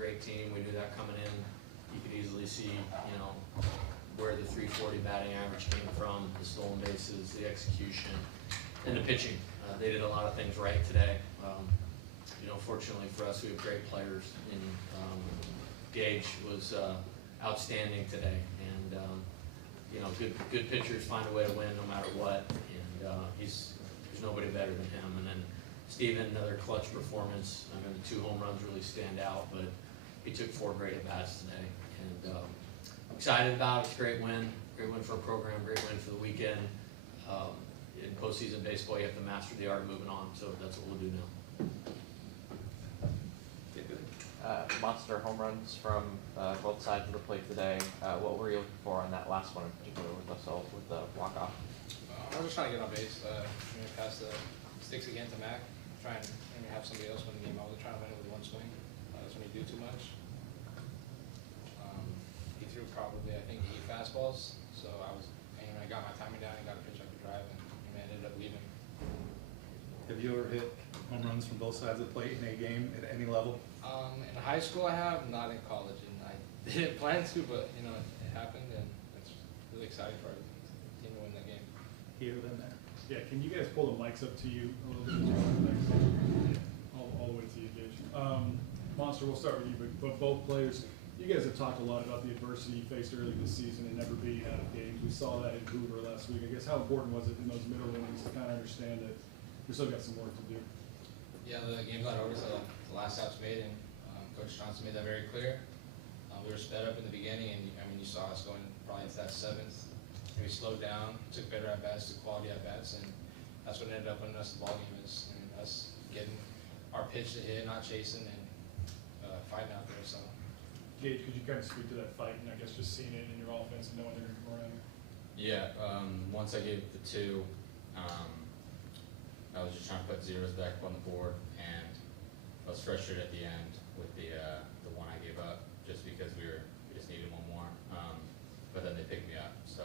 great team. We knew that coming in. You could easily see, you know, where the 340 batting average came from, the stolen bases, the execution, and the pitching. They did a lot of things right today. You know, fortunately for us, we have great players, and Gage was outstanding today. And you know, good pitchers find a way to win no matter what, and there's nobody better than him. And then Steven, another clutch performance. I mean, the 2 home runs really stand out, but he took 4 great at-bats today. And I'm excited about it. It's a great win for a program, great win for the weekend. In postseason baseball, you have to master the art of moving on, so that's what we'll do now. Monster home runs from both sides of the plate today. What were you looking for on that last one in particular with the walk-off? I was just trying to get on base, pass the sticks again to Mac, try and have somebody else win the game. I was trying to win it with 1 swing. That's when you do too much. He threw probably, I think, 8 fastballs, so I got my timing down and got a pitch I could drive, and I ended up leaving. Have you ever hit home runs from both sides of the plate in a game at any level? In high school I have, not in college, and I didn't plan to, but you know, it happened, and it's really exciting for our team to win that game. Here than there. Yeah, can you guys pull the mics up to you a little bit? All the way to you, Gage. Monster, we'll start with you, but both players, you guys have talked a lot about the adversity you faced early this season and never being out of games. We saw that in Hoover last week. I guess how important was it in those middle innings to kind of understand that we still got some work to do? Yeah, the game's not over until the last out's made, and Coach Johnson made that very clear. We were sped up in the beginning, and I mean, you saw us going probably into that 7th. And we slowed down, took better at bats, took quality at bats, and that's what ended up winning us the ball game. Is us getting our pitch to hit, not chasing, and fighting out there. So, Gage, could you kind of speak to that fight and I guess just seeing it in your offense and knowing they're going to come around you? Yeah, once I gave the 2, I was just trying to put zeros back up on the board, and I was frustrated at the end with the 1 I gave up, just because we just needed 1 more. But then they picked me up, so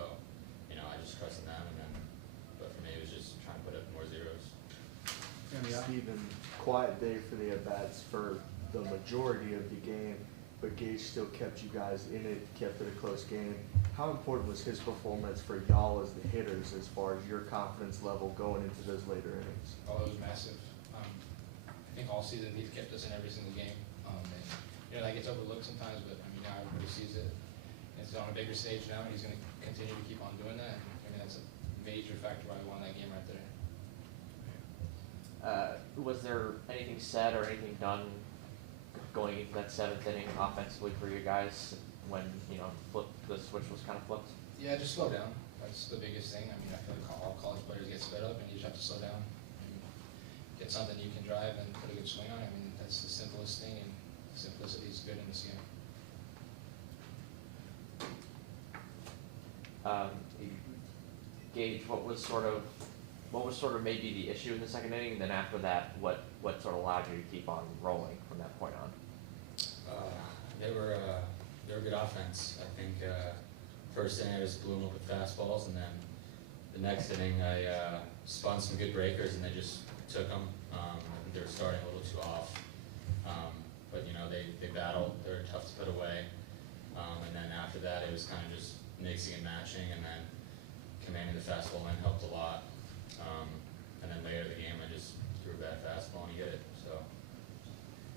you know, I just trusted them, and then, but for me it was just trying to put up more zeros. Steven, quiet day for the at-bats for the majority of the game, but Gage still kept you guys in it, kept it a close game. How important was his performance for y'all as the hitters as far as your confidence level going into those later innings? oh, it was massive. I think all season he's kept us in every single game. And, you know, that gets overlooked sometimes, but I mean, now everybody sees it. It's on a bigger stage now, and he's going to continue to keep on doing that. And, I mean, that's a major factor why we won that game right there. Was there anything said or anything done going into that 7th inning offensively for you guys when, you know, the switch was kind of flipped? Yeah, just slow down. That's the biggest thing. I mean, I feel like all college players get sped up, and you just have to slow down. And get something you can drive and put a good swing on. I mean, that's the simplest thing, and simplicity is good in this game. Gage, what was sort of maybe the issue in the 2nd inning, and then after that, what sort of allowed you to keep on rolling from that point on? They were good offense. I think first inning I just blew them up with fastballs, and then the next inning I spun some good breakers, and they just took them. I think they were starting a little too off, but you know, they battled. They were tough to put away, and then after that it was kind of just mixing and matching, and then commanding the fastball line helped a lot. And then later in the game I just threw a bad fastball and he hit it. So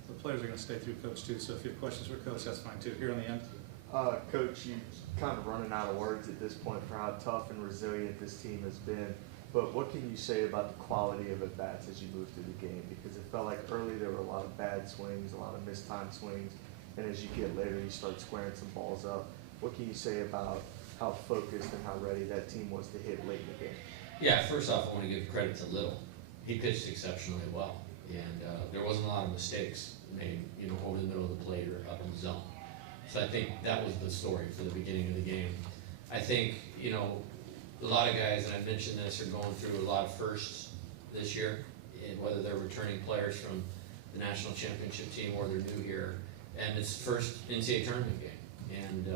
The players are going to stay through Coach too, so if you have questions for Coach, that's fine too. Here on the end. Coach, you're kind of running out of words at this point for how tough and resilient this team has been. But what can you say about the quality of at-bats as you move through the game? Because it felt like early there were a lot of bad swings, a lot of mistimed swings, and as you get later, you start squaring some balls up. What can you say about how focused and how ready that team was to hit late in the game? Yeah, first off, I want to give credit to Little. He pitched exceptionally well, and there wasn't a lot of mistakes made, you know, over the middle of the plate or up in the zone. So I think that was the story for the beginning of the game. I think, you know, a lot of guys, and I've mentioned this, are going through a lot of firsts this year, and whether they're returning players from the national championship team or they're new here, and it's first NCAA tournament game. And,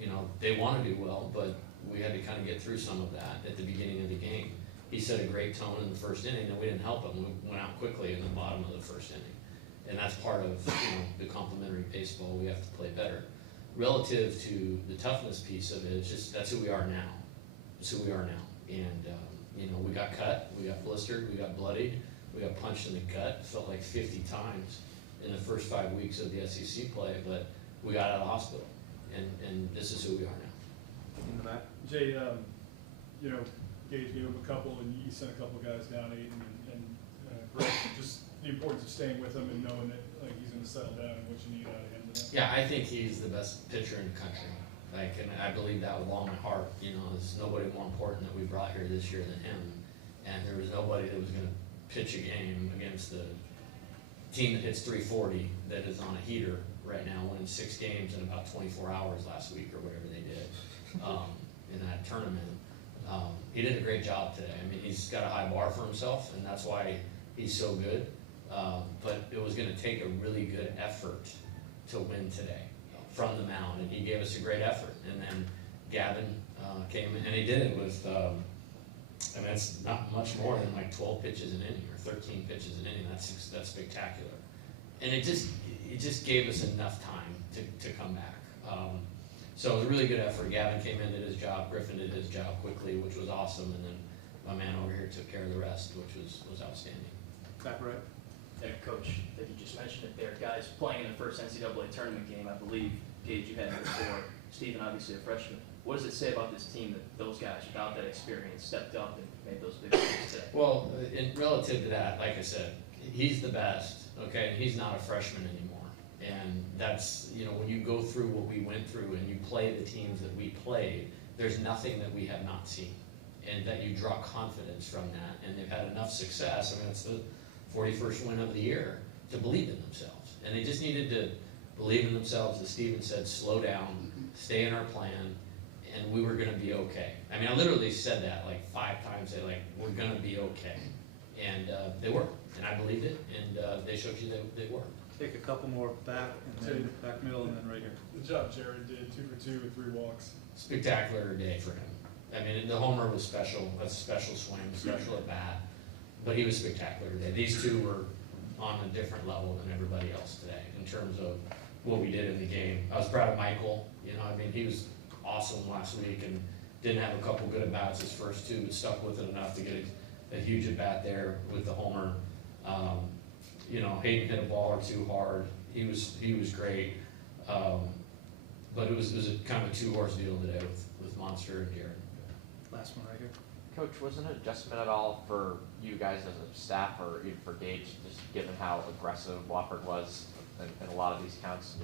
you know, they want to do well, but we had to kind of get through some of that at the beginning of the game. He set a great tone in the first inning, and we didn't help him. We went out quickly in the bottom of the first inning. And that's part of, the complementary baseball, we have to play better. Relative to the toughness piece of it, it's just, that's who we are now. That's who we are now. And, we got cut, we got blistered, we got bloodied, we got punched in the gut, felt like 50 times in the first 5 weeks of the SEC play, but we got out of the hospital. And this is who we are now. In the back? Jay, Gage gave him a couple, and you sent a couple guys down, Aiden and Greg, just the importance of staying with him and knowing that, like, he's gonna settle down and what you need out of him today. Yeah, I think he's the best pitcher in the country. Like, and I believe that with all my heart. There's nobody more important that we brought here this year than him. And there was nobody that was gonna pitch a game against the team that hits 340 that is on a heater right now, winning 6 games in about 24 hours last week or whatever they did in that tournament. He did a great job today. I mean, he's got a high bar for himself, and that's why he's so good. But it was gonna take a really good effort to win today from the mound, and he gave us a great effort. And then Gavin came in, and he did it with, it's not much more than like 12 pitches an inning or 13 pitches an inning. That's spectacular. And it just gave us enough time to come back. So it was a really good effort. Gavin came in, did his job. Griffin did his job quickly, which was awesome. And then my man over here took care of the rest, which was outstanding. Back right? Yeah, Coach, that you just mentioned it there. Guys playing in the first NCAA tournament game, I believe, Gage, you had it before. Stephen, obviously a freshman. What does it say about this team that those guys, without that experience, stepped up and made those big plays today? Well, relative to that, like I said, he's the best, okay? And he's not a freshman anymore. And that's, when you go through what we went through and you play the teams that we played, there's nothing that we have not seen. And that you draw confidence from that. And they've had enough success. I mean, it's the 41st win of the year to believe in themselves. And they just needed to believe in themselves. As Steven said, slow down, stay in our plan, and we were going to be okay. I mean, I literally said that like 5 times. We're going to be okay. And they were. And I believed it. And they showed you that they were. Take a couple more back, and then back middle, and then right here. Good job, Jared did 2 for 2 with 3 walks. Spectacular day for him. I mean, the homer was special. That's a special swing, special at bat. But he was spectacular today. These two were on a different level than everybody else today in terms of what we did in the game. I was proud of Michael. He was awesome last week and didn't have a couple good at-bats his first 2, but stuck with it enough to get a huge at-bat there with the homer. Hayden hit a ball or 2 hard. He was great. But it was a kind of a 2-horse deal today with Monster and Garrett. Last one right here. Coach, was an adjustment at all for you guys as a staff or even for Gage, just given how aggressive Wofford was in a lot of these counts?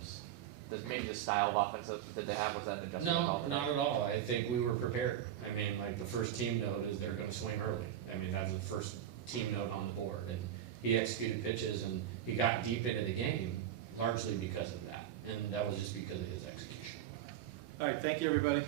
Does maybe the style of offense that they have, was that an adjustment at all? No, not at all. I think we were prepared. I mean, like the first team note is they're going to swing early. I mean, that's the first team note on the board. And he executed pitches and he got deep into the game largely because of that. And that was just because of his execution. All right, thank you, everybody.